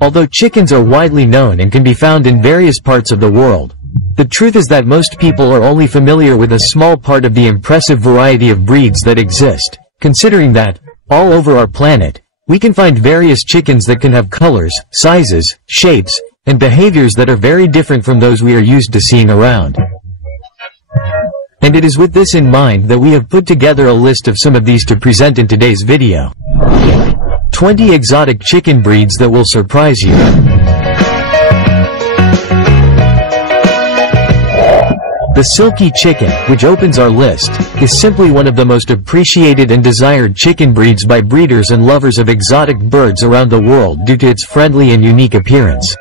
Although chickens are widely known and can be found in various parts of the world, the truth is that most people are only familiar with a small part of the impressive variety of breeds that exist, considering that, all over our planet, we can find various chickens that can have colors, sizes, shapes, and behaviors that are very different from those we are used to seeing around. And it is with this in mind that we have put together a list of some of these to present in today's video. 20 exotic chicken breeds that will surprise you. The silky chicken, which opens our list, is simply one of the most appreciated and desired chicken breeds by breeders and lovers of exotic birds around the world due to its friendly and unique appearance.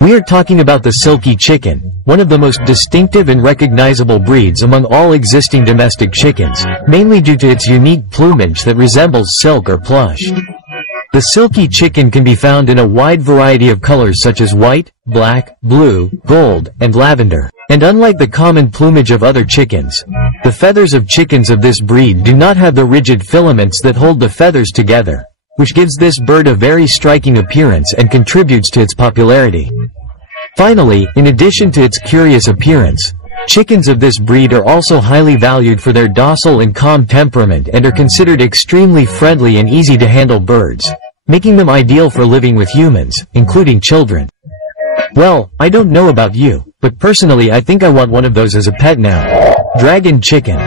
We are talking about the silky chicken, one of the most distinctive and recognizable breeds among all existing domestic chickens, mainly due to its unique plumage that resembles silk or plush. The silky chicken can be found in a wide variety of colors such as white, black, blue, gold, and lavender. And unlike the common plumage of other chickens, the feathers of chickens of this breed do not have the rigid filaments that hold the feathers together, which gives this bird a very striking appearance and contributes to its popularity. Finally, in addition to its curious appearance, chickens of this breed are also highly valued for their docile and calm temperament and are considered extremely friendly and easy to handle birds, making them ideal for living with humans, including children. Well, I don't know about you, but personally I think I want one of those as a pet now. Dragon chicken.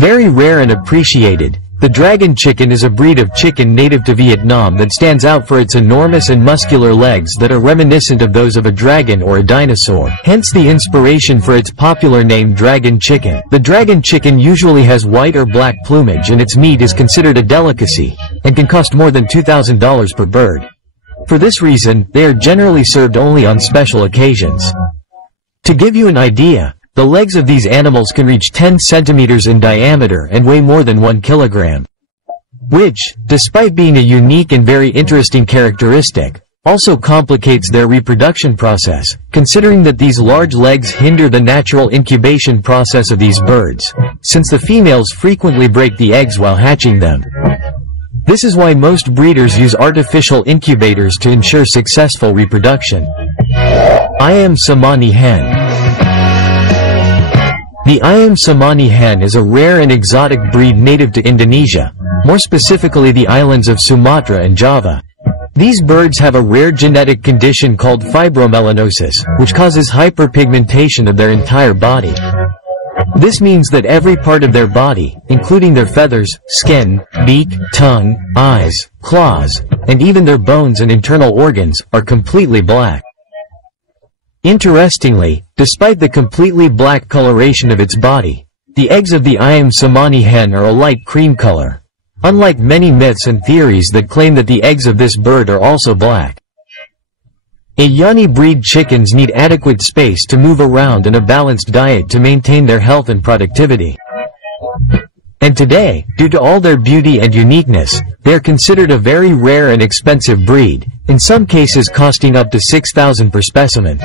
Very rare and appreciated, the dragon chicken is a breed of chicken native to Vietnam that stands out for its enormous and muscular legs that are reminiscent of those of a dragon or a dinosaur, hence the inspiration for its popular name dragon chicken. The dragon chicken usually has white or black plumage and its meat is considered a delicacy, and can cost more than $2,000 per bird. For this reason, they are generally served only on special occasions. To give you an idea, the legs of these animals can reach 10 centimeters in diameter and weigh more than 1 kilogram. Which, despite being a unique and very interesting characteristic, also complicates their reproduction process, considering that these large legs hinder the natural incubation process of these birds, since the females frequently break the eggs while hatching them. This is why most breeders use artificial incubators to ensure successful reproduction. Ayam Cemani hen. The Ayam Cemani hen is a rare and exotic breed native to Indonesia, more specifically the islands of Sumatra and Java. These birds have a rare genetic condition called fibromelanosis, which causes hyperpigmentation of their entire body. This means that every part of their body, including their feathers, skin, beak, tongue, eyes, claws, and even their bones and internal organs, are completely black. Interestingly, despite the completely black coloration of its body, the eggs of the Ayam Cemani hen are a light cream color, unlike many myths and theories that claim that the eggs of this bird are also black. Ayani breed chickens need adequate space to move around and a balanced diet to maintain their health and productivity. And today, due to all their beauty and uniqueness, they are considered a very rare and expensive breed, in some cases costing up to $6,000 per specimen.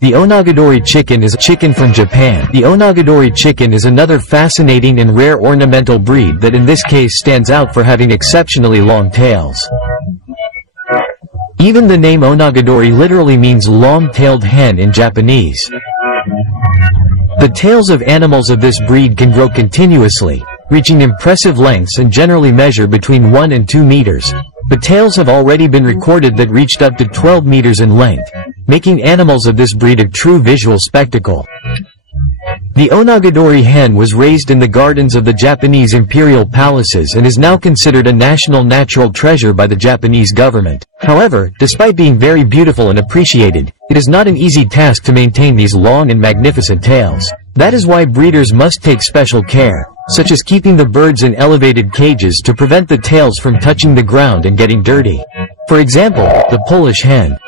The Onagadori chicken is a chicken from Japan. The Onagadori chicken is another fascinating and rare ornamental breed that in this case stands out for having exceptionally long tails. Even the name Onagadori literally means long-tailed hen in Japanese. The tails of animals of this breed can grow continuously, reaching impressive lengths and generally measure between 1 and 2 meters, but tails have already been recorded that reached up to 12 meters in length, making animals of this breed a true visual spectacle. The Onagadori hen was raised in the gardens of the Japanese imperial palaces and is now considered a national natural treasure by the Japanese government. However, despite being very beautiful and appreciated, it is not an easy task to maintain these long and magnificent tails. That is why breeders must take special care, such as keeping the birds in elevated cages to prevent the tails from touching the ground and getting dirty. For example, the Polish hen.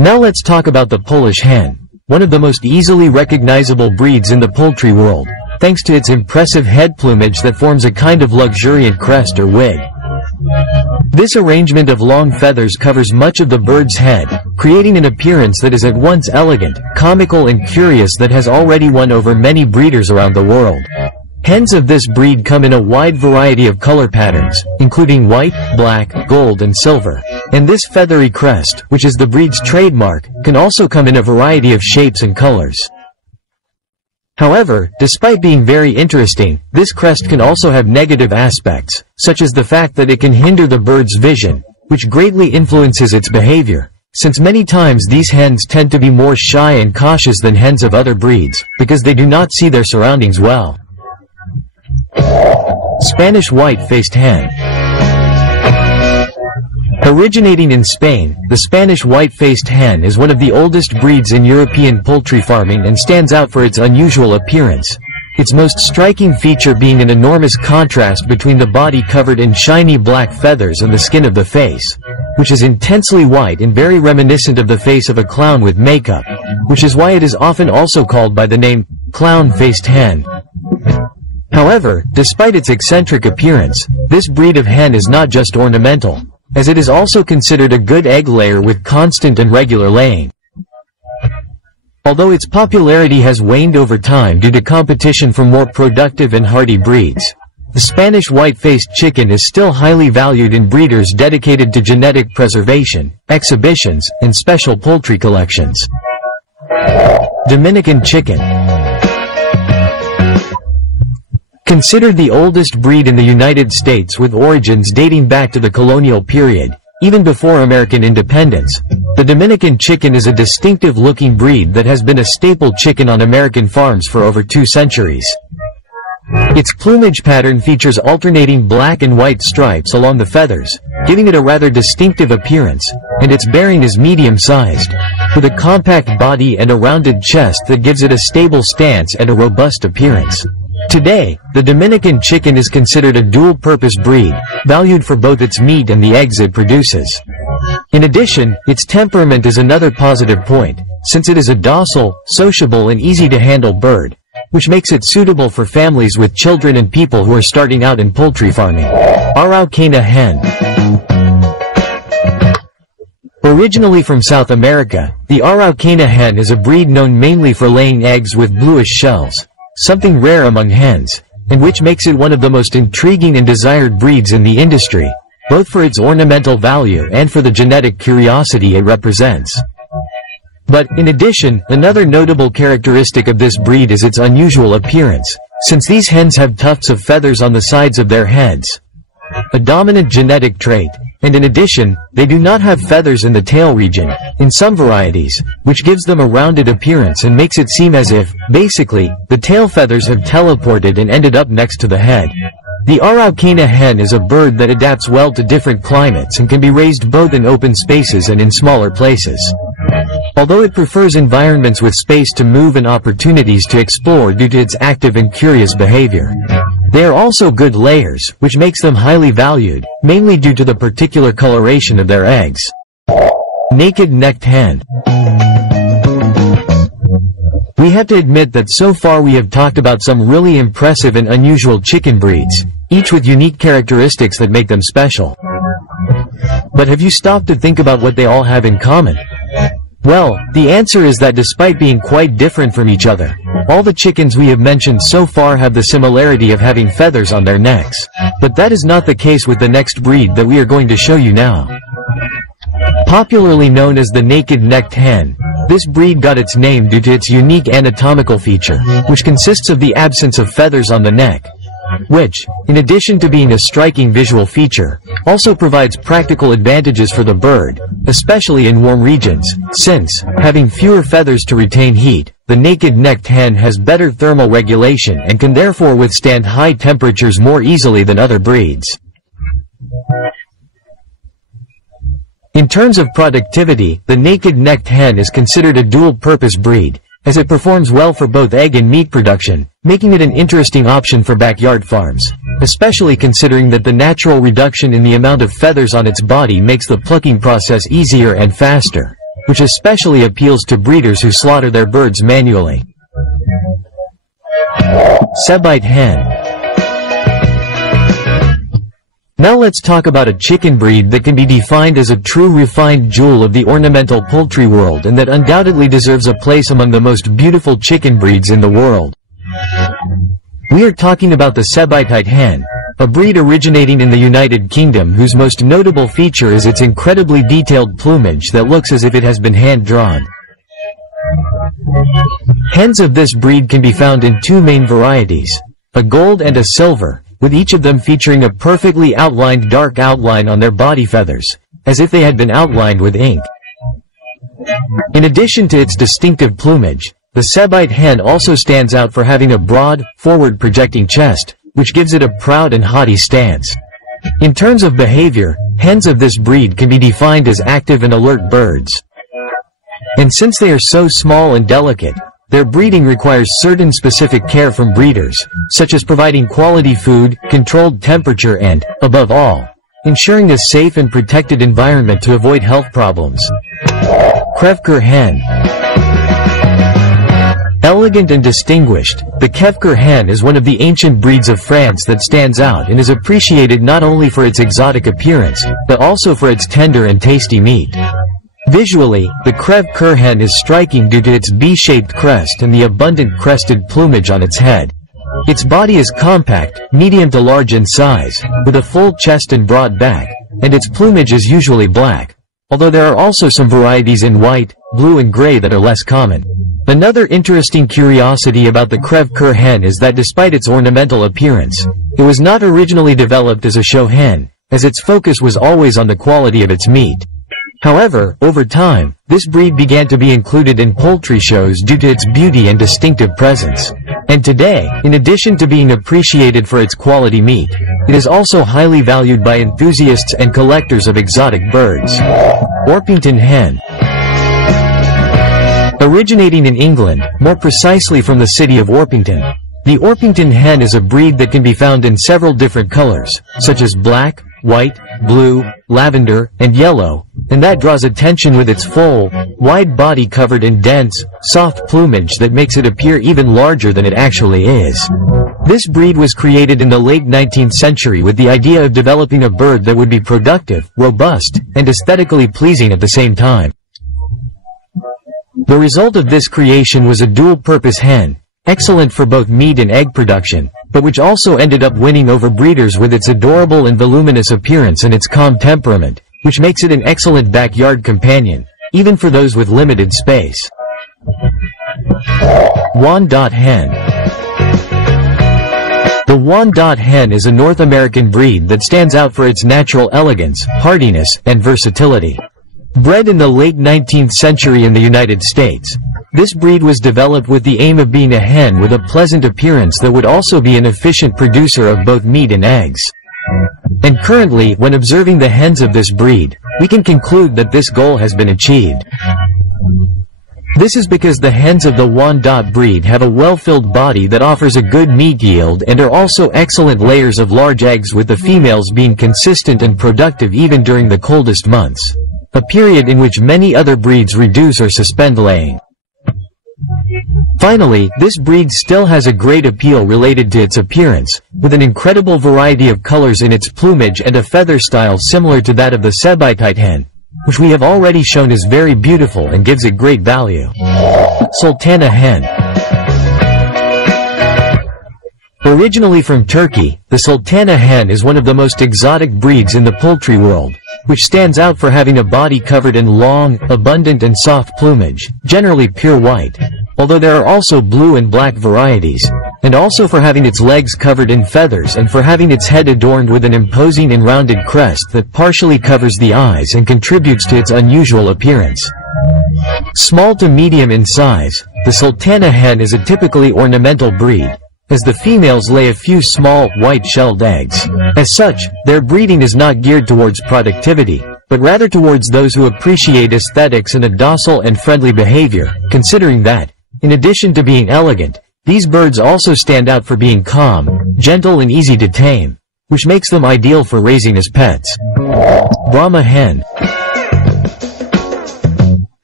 Now let's talk about the Polish hen, one of the most easily recognizable breeds in the poultry world, thanks to its impressive head plumage that forms a kind of luxuriant crest or wig. This arrangement of long feathers covers much of the bird's head, creating an appearance that is at once elegant, comical and curious that has already won over many breeders around the world. Hens of this breed come in a wide variety of color patterns, including white, black, gold and silver. And this feathery crest, which is the breed's trademark, can also come in a variety of shapes and colors. However, despite being very interesting, this crest can also have negative aspects, such as the fact that it can hinder the bird's vision, which greatly influences its behavior, since many times these hens tend to be more shy and cautious than hens of other breeds, because they do not see their surroundings well. Spanish white-faced hen. Originating in Spain, the Spanish white-faced hen is one of the oldest breeds in European poultry farming and stands out for its unusual appearance. Its most striking feature being an enormous contrast between the body covered in shiny black feathers and the skin of the face, which is intensely white and very reminiscent of the face of a clown with makeup, which is why it is often also called by the name clown-faced hen. However, despite its eccentric appearance, this breed of hen is not just ornamental, as it is also considered a good egg layer with constant and regular laying. Although its popularity has waned over time due to competition from more productive and hardy breeds, the Spanish white-faced chicken is still highly valued in breeders dedicated to genetic preservation, exhibitions, and special poultry collections. Dominican chicken. Considered the oldest breed in the United States with origins dating back to the colonial period, even before American independence, the Dominican chicken is a distinctive-looking breed that has been a staple chicken on American farms for over 2 centuries. Its plumage pattern features alternating black and white stripes along the feathers, giving it a rather distinctive appearance, and its bearing is medium-sized, with a compact body and a rounded chest that gives it a stable stance and a robust appearance. Today, the Dominican chicken is considered a dual-purpose breed, valued for both its meat and the eggs it produces. In addition, its temperament is another positive point, since it is a docile, sociable and easy-to-handle bird, which makes it suitable for families with children and people who are starting out in poultry farming. Araucana hen. Originally from South America, the Araucana hen is a breed known mainly for laying eggs with bluish shells, something rare among hens, and which makes it one of the most intriguing and desired breeds in the industry, both for its ornamental value and for the genetic curiosity it represents. But, in addition, another notable characteristic of this breed is its unusual appearance, since these hens have tufts of feathers on the sides of their heads, a dominant genetic trait, and in addition, they do not have feathers in the tail region, in some varieties, which gives them a rounded appearance and makes it seem as if, basically, the tail feathers have teleported and ended up next to the head. The Araucana hen is a bird that adapts well to different climates and can be raised both in open spaces and in smaller places. Although it prefers environments with space to move and opportunities to explore due to its active and curious behavior, they are also good layers, which makes them highly valued, mainly due to the particular coloration of their eggs. Naked-necked hen. We have to admit that so far we have talked about some really impressive and unusual chicken breeds, each with unique characteristics that make them special. But have you stopped to think about what they all have in common? Well, the answer is that despite being quite different from each other, all the chickens we have mentioned so far have the similarity of having feathers on their necks. But that is not the case with the next breed that we are going to show you now. Popularly known as the naked-necked hen, this breed got its name due to its unique anatomical feature, which consists of the absence of feathers on the neck, which, in addition to being a striking visual feature, also provides practical advantages for the bird, especially in warm regions, since, having fewer feathers to retain heat, the naked-necked hen has better thermal regulation and can therefore withstand high temperatures more easily than other breeds. In terms of productivity, the naked-necked hen is considered a dual-purpose breed, as it performs well for both egg and meat production, making it an interesting option for backyard farms, especially considering that the natural reduction in the amount of feathers on its body makes the plucking process easier and faster, which especially appeals to breeders who slaughter their birds manually. Sebite hen. Now let's talk about a chicken breed that can be defined as a true refined jewel of the ornamental poultry world and that undoubtedly deserves a place among the most beautiful chicken breeds in the world. We are talking about the Sabelpoot hen, a breed originating in the United Kingdom whose most notable feature is its incredibly detailed plumage that looks as if it has been hand-drawn. Hens of this breed can be found in two main varieties, a gold and a silver, with each of them featuring a perfectly outlined dark outline on their body feathers, as if they had been outlined with ink. In addition to its distinctive plumage, the Sabelpoot hen also stands out for having a broad, forward-projecting chest, which gives it a proud and haughty stance. In terms of behavior, hens of this breed can be defined as active and alert birds. And since they are so small and delicate, their breeding requires certain specific care from breeders, such as providing quality food, controlled temperature and, above all, ensuring a safe and protected environment to avoid health problems. Crèvecoeur hen. Elegant and distinguished, the Crèvecoeur hen is one of the ancient breeds of France that stands out and is appreciated not only for its exotic appearance, but also for its tender and tasty meat. Visually, the Crèvecoeur hen is striking due to its B-shaped crest and the abundant crested plumage on its head. Its body is compact, medium to large in size, with a full chest and broad back, and its plumage is usually black, although there are also some varieties in white, blue and gray that are less common. Another interesting curiosity about the Crèvecoeur hen is that despite its ornamental appearance, it was not originally developed as a show hen, as its focus was always on the quality of its meat. However, over time, this breed began to be included in poultry shows due to its beauty and distinctive presence. And today, in addition to being appreciated for its quality meat, it is also highly valued by enthusiasts and collectors of exotic birds. Orpington hen. Originating in England, more precisely from the city of Orpington, the Orpington hen is a breed that can be found in several different colors, such as black, white, blue, lavender, and yellow, and that draws attention with its full, wide body covered in dense, soft plumage that makes it appear even larger than it actually is. This breed was created in the late 19th century with the idea of developing a bird that would be productive, robust, and aesthetically pleasing at the same time. The result of this creation was a dual-purpose hen, excellent for both meat and egg production, but which also ended up winning over breeders with its adorable and voluminous appearance and its calm temperament, which makes it an excellent backyard companion, even for those with limited space. Wyandotte hen. The Wyandotte hen is a North American breed that stands out for its natural elegance, hardiness, and versatility. Bred in the late 19th century in the United States, this breed was developed with the aim of being a hen with a pleasant appearance that would also be an efficient producer of both meat and eggs. And currently, when observing the hens of this breed, we can conclude that this goal has been achieved. This is because the hens of the Wyandotte breed have a well-filled body that offers a good meat yield and are also excellent layers of large eggs, with the females being consistent and productive even during the coldest months, a period in which many other breeds reduce or suspend laying. Finally, this breed still has a great appeal related to its appearance, with an incredible variety of colors in its plumage and a feather style similar to that of the Sabelpoot hen, which we have already shown is very beautiful and gives it great value. Sultana hen. Originally from Turkey, the Sultana hen is one of the most exotic breeds in the poultry world, which stands out for having a body covered in long, abundant and soft plumage, generally pure white, although there are also blue and black varieties, and also for having its legs covered in feathers and for having its head adorned with an imposing and rounded crest that partially covers the eyes and contributes to its unusual appearance. Small to medium in size, the Sultana hen is a typically ornamental breed, as the females lay a few small, white-shelled eggs. As such, their breeding is not geared towards productivity, but rather towards those who appreciate aesthetics and a docile and friendly behavior, considering that, in addition to being elegant, these birds also stand out for being calm, gentle and easy to tame, which makes them ideal for raising as pets. Brahma hen.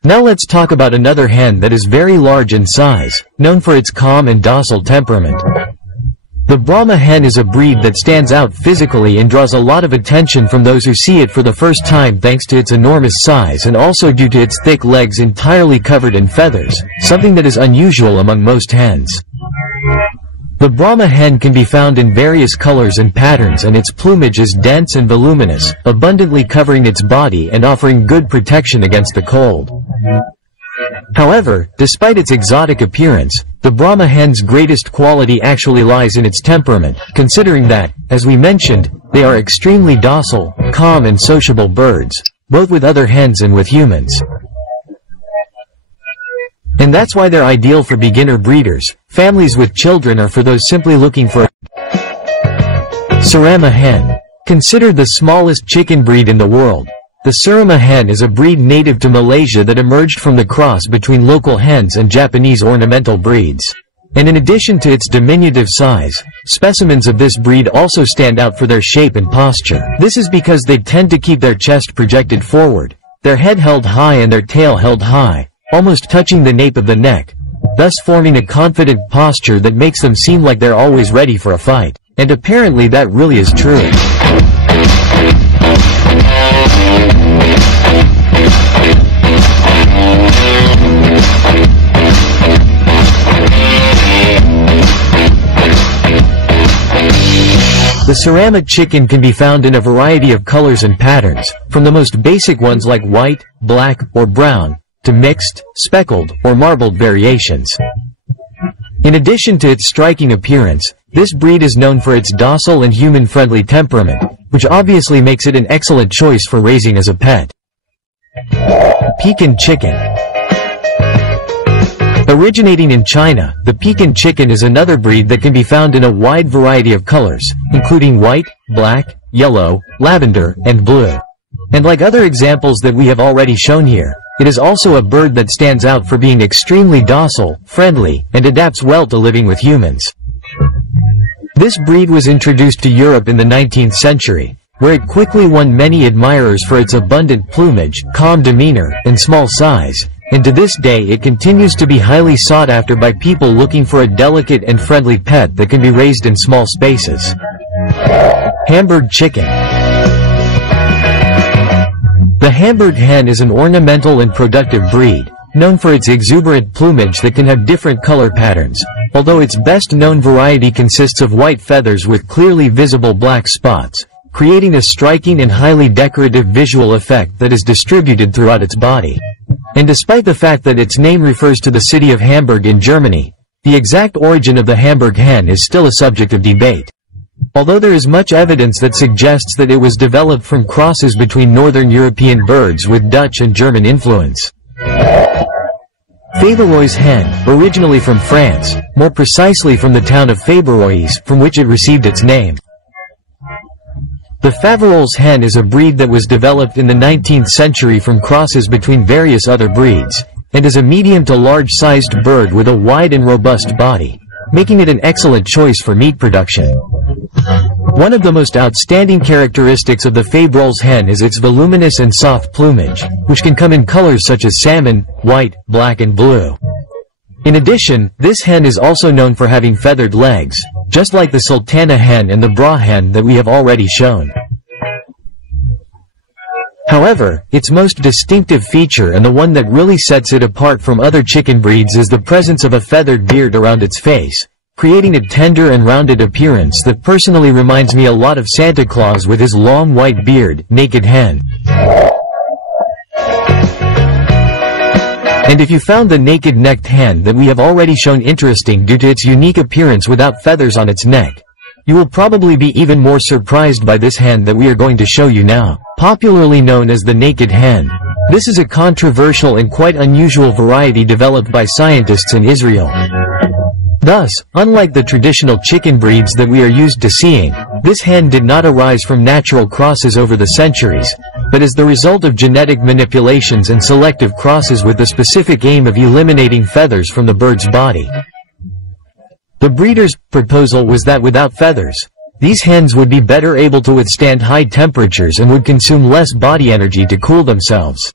Now let's talk about another hen that is very large in size, known for its calm and docile temperament. The Brahma hen is a breed that stands out physically and draws a lot of attention from those who see it for the first time thanks to its enormous size and also due to its thick legs entirely covered in feathers, something that is unusual among most hens. The Brahma hen can be found in various colors and patterns, and its plumage is dense and voluminous, abundantly covering its body and offering good protection against the cold. However, despite its exotic appearance, the Brahma hen's greatest quality actually lies in its temperament, considering that, as we mentioned, they are extremely docile, calm and sociable birds, both with other hens and with humans. And that's why they're ideal for beginner breeders, families with children, or for those simply looking for a Surama hen. Considered the smallest chicken breed in the world, the Surama hen is a breed native to Malaysia that emerged from the cross between local hens and Japanese ornamental breeds. And in addition to its diminutive size, specimens of this breed also stand out for their shape and posture. This is because they tend to keep their chest projected forward, their head held high and their tail held high, almost touching the nape of the neck, thus forming a confident posture that makes them seem like they're always ready for a fight. And apparently that really is true. The Surama chicken can be found in a variety of colors and patterns, from the most basic ones like white, black, or brown, to mixed, speckled, or marbled variations. In addition to its striking appearance, this breed is known for its docile and human-friendly temperament, which obviously makes it an excellent choice for raising as a pet. Pekin chicken. Originating in China, the Pekin chicken is another breed that can be found in a wide variety of colors, including white, black, yellow, lavender, and blue. And like other examples that we have already shown here, it is also a bird that stands out for being extremely docile, friendly, and adapts well to living with humans. This breed was introduced to Europe in the 19th century, where it quickly won many admirers for its abundant plumage, calm demeanor, and small size, and to this day it continues to be highly sought after by people looking for a delicate and friendly pet that can be raised in small spaces. Hamburg chicken. The Hamburg hen is an ornamental and productive breed, known for its exuberant plumage that can have different color patterns, although its best-known variety consists of white feathers with clearly visible black spots, creating a striking and highly decorative visual effect that is distributed throughout its body. And despite the fact that its name refers to the city of Hamburg in Germany, the exact origin of the Hamburg hen is still a subject of debate. Although there is much evidence that suggests that it was developed from crosses between northern European birds with Dutch and German influence. Faverolles hen, originally from France, more precisely from the town of Faverolles, from which it received its name. The Faverolles hen is a breed that was developed in the 19th century from crosses between various other breeds, and is a medium to large-sized bird with a wide and robust body, making it an excellent choice for meat production. One of the most outstanding characteristics of the Faverolles hen is its voluminous and soft plumage, which can come in colors such as salmon, white, black and blue. In addition, this hen is also known for having feathered legs, just like the Sultana hen and the Bra hen that we have already shown. However, its most distinctive feature and the one that really sets it apart from other chicken breeds is the presence of a feathered beard around its face, creating a tender and rounded appearance that personally reminds me a lot of Santa Claus with his long white beard. Naked hen. And if you found the naked-necked hen that we have already shown interesting due to its unique appearance without feathers on its neck, you will probably be even more surprised by this hen that we are going to show you now. Popularly known as the naked hen, this is a controversial and quite unusual variety developed by scientists in Israel. Thus, unlike the traditional chicken breeds that we are used to seeing, this hen did not arise from natural crosses over the centuries, but as the result of genetic manipulations and selective crosses with the specific aim of eliminating feathers from the bird's body. The breeder's proposal was that without feathers, these hens would be better able to withstand high temperatures and would consume less body energy to cool themselves.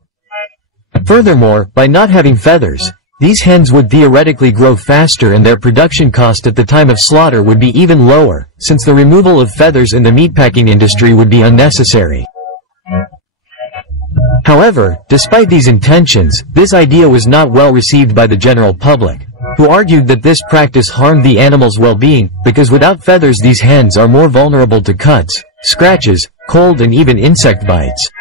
Furthermore, by not having feathers, These hens would theoretically grow faster and their production cost at the time of slaughter would be even lower, since the removal of feathers in the meatpacking industry would be unnecessary. However, despite these intentions, this idea was not well received by the general public, who argued that this practice harmed the animal's well-being, because without feathers these hens are more vulnerable to cuts, scratches, cold and even insect bites.